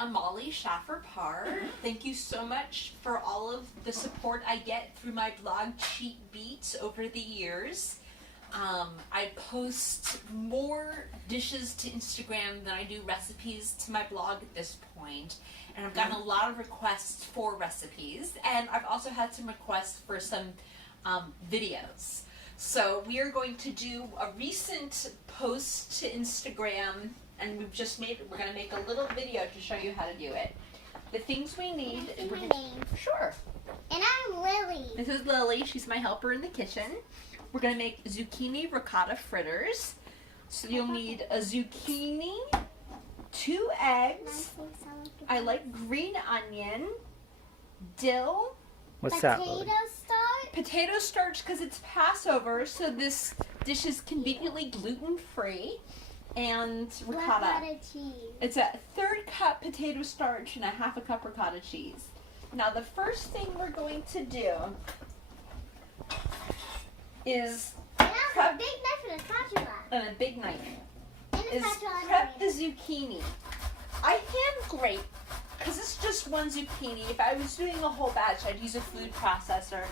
I'm Molly Shaffer Parr. Thank you so much for all of the support I get through my blog Cheap Beets over the years. I post more dishes to Instagram than I do recipes to my blog at this point, and I've gotten a lot of requests for recipes, and I've also had some requests for some videos. So we are going to do a recent post to Instagram, and we're going to make a little video to show you how to do it. The things we need. My name. Sure. And I'm Lily. This is Lily. She's my helper in the kitchen. We're going to make zucchini ricotta fritters. So you'll need a zucchini, 2 eggs. I like green onion, dill. What's that? Potato starch. Potato starch because it's Passover, so this dish is conveniently gluten-free. And ricotta. Cheese. It's a 1/3 cup potato starch and a 1/2 cup ricotta cheese. Now the first thing we're going to do is And a big knife and a spatula. and a big knife And a is spatula. prep the zucchini. I hand grate because it's just one zucchini. If I was doing a whole batch, I'd use a food processor.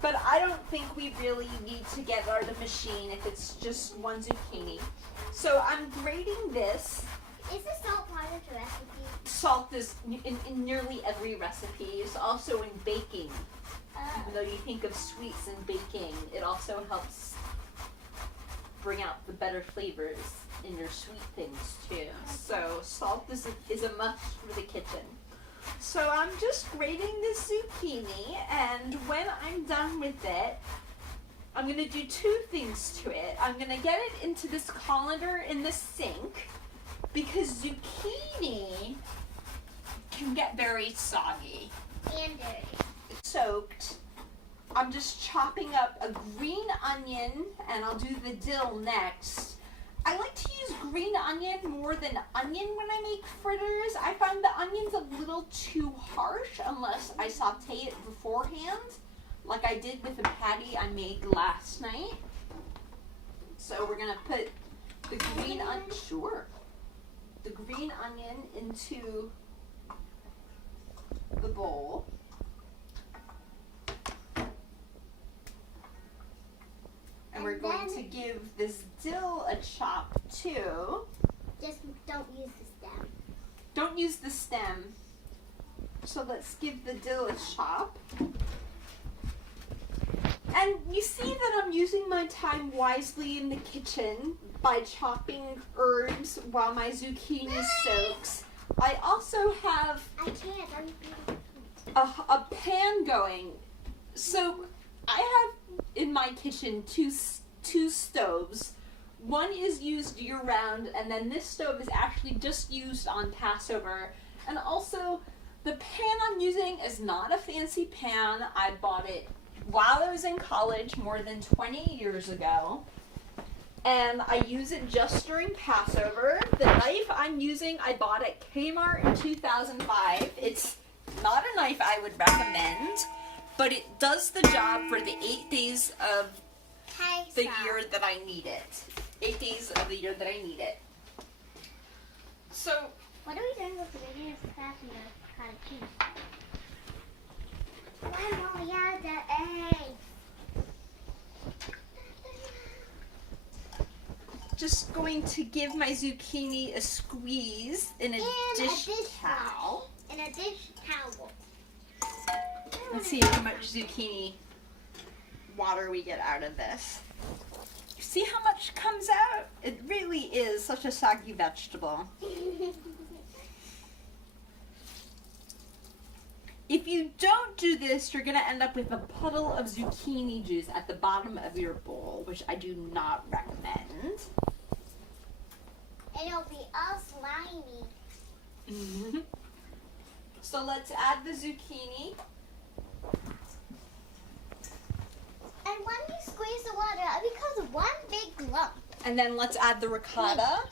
But I don't think we really need to get out of the machine if it's just one zucchini. So I'm grating this. Is the salt part of the recipe? Salt is in nearly every recipe. It's also in baking. Even though you think of sweets and baking, it also helps bring out the better flavors in your sweet things too. So salt is a must for the kitchen. So I'm just grating this zucchini, and when I'm done with it, I'm going to do 2 things to it. I'm going to get it into this colander in the sink because zucchini can get very soggy. And dirty. Soaked. I'm just chopping up a green onion, and I'll do the dill next. I like to use green onion more than onion when I make fritters. I find the onion's a little too harsh unless I saute it beforehand, like I did with the patty I made last night. So we're gonna put the green onion, the green onion into the bowl. And we're going to give this dill a chop too. Just don't use the stem. Don't use the stem. So let's give the dill a chop. And you see that I'm using my time wisely in the kitchen by chopping herbs while my zucchini soaks. I also have I can't. I'm a pan going. So I have in my kitchen two stoves. One is used year-round, and then this stove is actually just used on Passover. And also, the pan I'm using is not a fancy pan. I bought it while I was in college more than 20 years ago. And I use it just during Passover. The knife I'm using, I bought at Kmart in 2005. It's not a knife I would recommend, but it does the job for the 8 days of the year that I need it. 8 days of the year that I need it. So, What are we doing with the regular stuff and the cottage cheese? When will we add the eggs? just going to give my zucchini a squeeze in a dish towel. In a dish towel. Let's see how much zucchini water we get out of this. You see how much comes out? It really is such a soggy vegetable. If you don't do this, you're going to end up with a puddle of zucchini juice at the bottom of your bowl, which I do not recommend. And it'll be all slimy. Mm-hmm. So let's add the zucchini. And when you squeeze the water, it becomes one big lump. And then let's add the ricotta.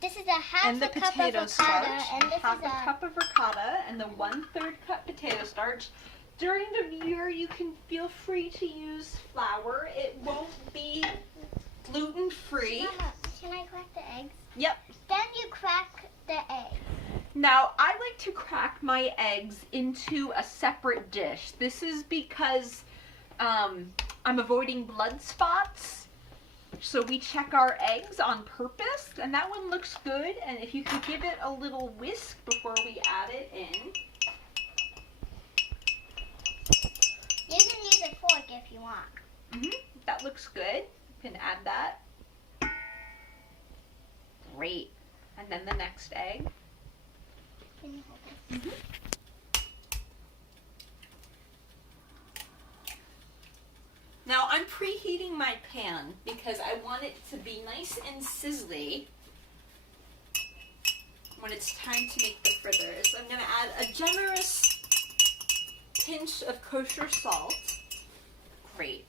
This is a half And the a cup of potato ricotta, starch. and this Half is a cup of ricotta and the 1/3 cup potato starch. During the year, you can feel free to use flour. It won't be gluten-free. Mama, can I crack the eggs? Yep. Then you crack the egg. Now, I like to crack my eggs into a separate dish. This is because I'm avoiding blood spots. So we check our eggs on purpose, and that one looks good. And if you could give it a little whisk before we add it in. You can use a fork if you want. That looks good. You can add that. Great. And then the next egg. Can you hold this? Now I'm preheating my pan because I want it to be nice and sizzly when it's time to make the fritters. I'm going to add a generous pinch of kosher salt. Great.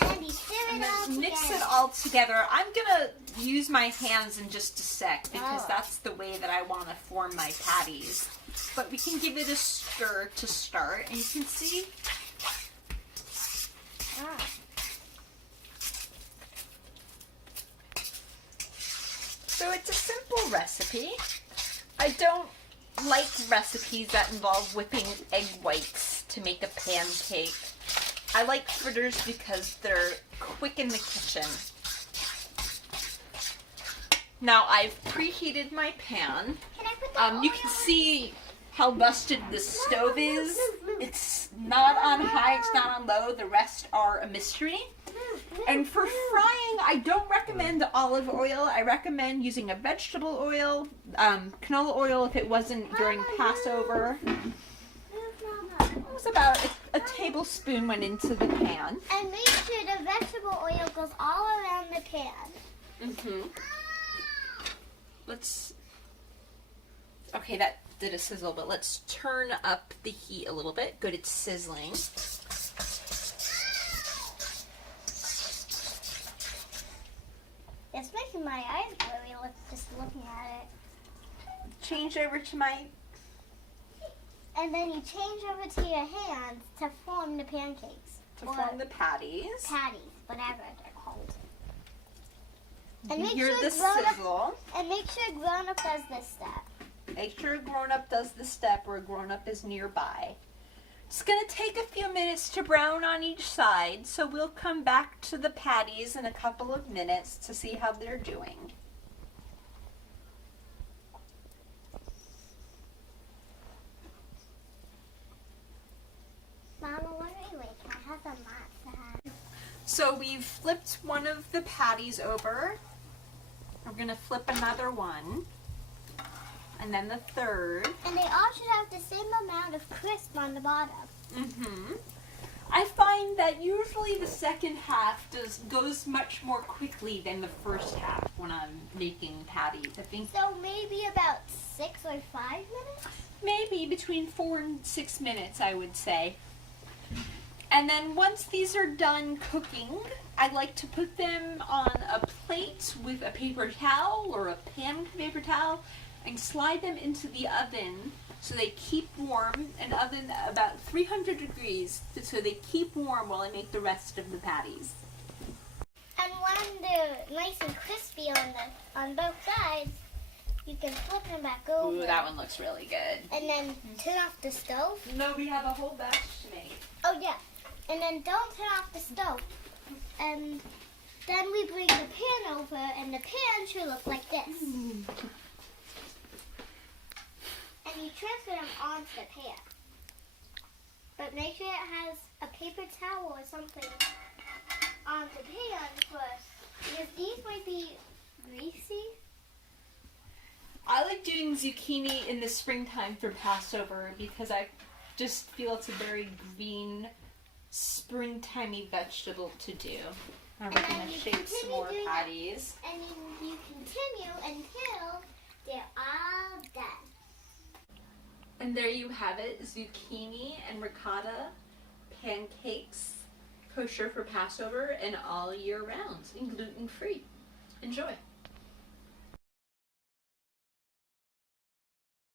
And you stir And it all then mix together. it all together. I'm going to use my hands in just a sec because Oh. that's the way that I want to form my patties. But we can give it a stir to start, and you can see Ah. so it's a simple recipe. I don't like recipes that involve whipping egg whites to make a pancake. I like fritters because they're quick in the kitchen. Now I've preheated my pan. Can I put the You can see how busted the stove is. It's not on high, it's not on low. The rest are a mystery. And for frying, I don't recommend olive oil. I recommend using a vegetable oil, canola oil if it wasn't during Passover. It was about a tablespoon went into the pan. And make sure the vegetable oil goes all around the pan. Okay, that did a sizzle, but let's turn up the heat a little bit. Good, it's sizzling. It's making my eyes blurry just looking at it. Change over to my... And then you change over to your hands to form the pancakes. to or form the patties. patties, whatever they're called. You And make hear sure the grown-up- sizzle. And make sure grown up does this step. Make sure a grown-up does the step or a grown-up is nearby. It's going to take a few minutes to brown on each side, so we'll come back to the patties in a couple of minutes to see how they're doing. Mama, what are you making? I have some matzah. So we've flipped one of the patties over. We're going to flip another one. And then the third. And they all should have the same amount of crisp on the bottom. Mm-hmm. I find that usually the second half goes much more quickly than the first half when I'm making patties. I think So maybe about 6 or 5 minutes? maybe between 4 and 6 minutes, I would say. And then once these are done cooking, I like to put them on a plate with a paper towel or a pan with a paper towel and slide them into the oven so they keep warm, an oven about 300 degrees, so they keep warm while I make the rest of the patties. And when they're nice and crispy on both sides, you can flip them back over. Ooh, that one looks really good. And then turn off the stove. No, we have a whole batch to make. Oh yeah. And then don't turn off the stove. And then we bring the pan over, and the pan should look like this. And you transfer them onto the pan. But make sure it has a paper towel or something on the pan first, because these might be greasy. I like doing zucchini in the springtime for Passover because I just feel it's a very green, springtimey vegetable to do. Now we're And going then to you shape some continue more doing that. patties. And you continue until they're all done. And there you have it, zucchini and ricotta pancakes, kosher for Passover and all year round, and gluten-free. Enjoy.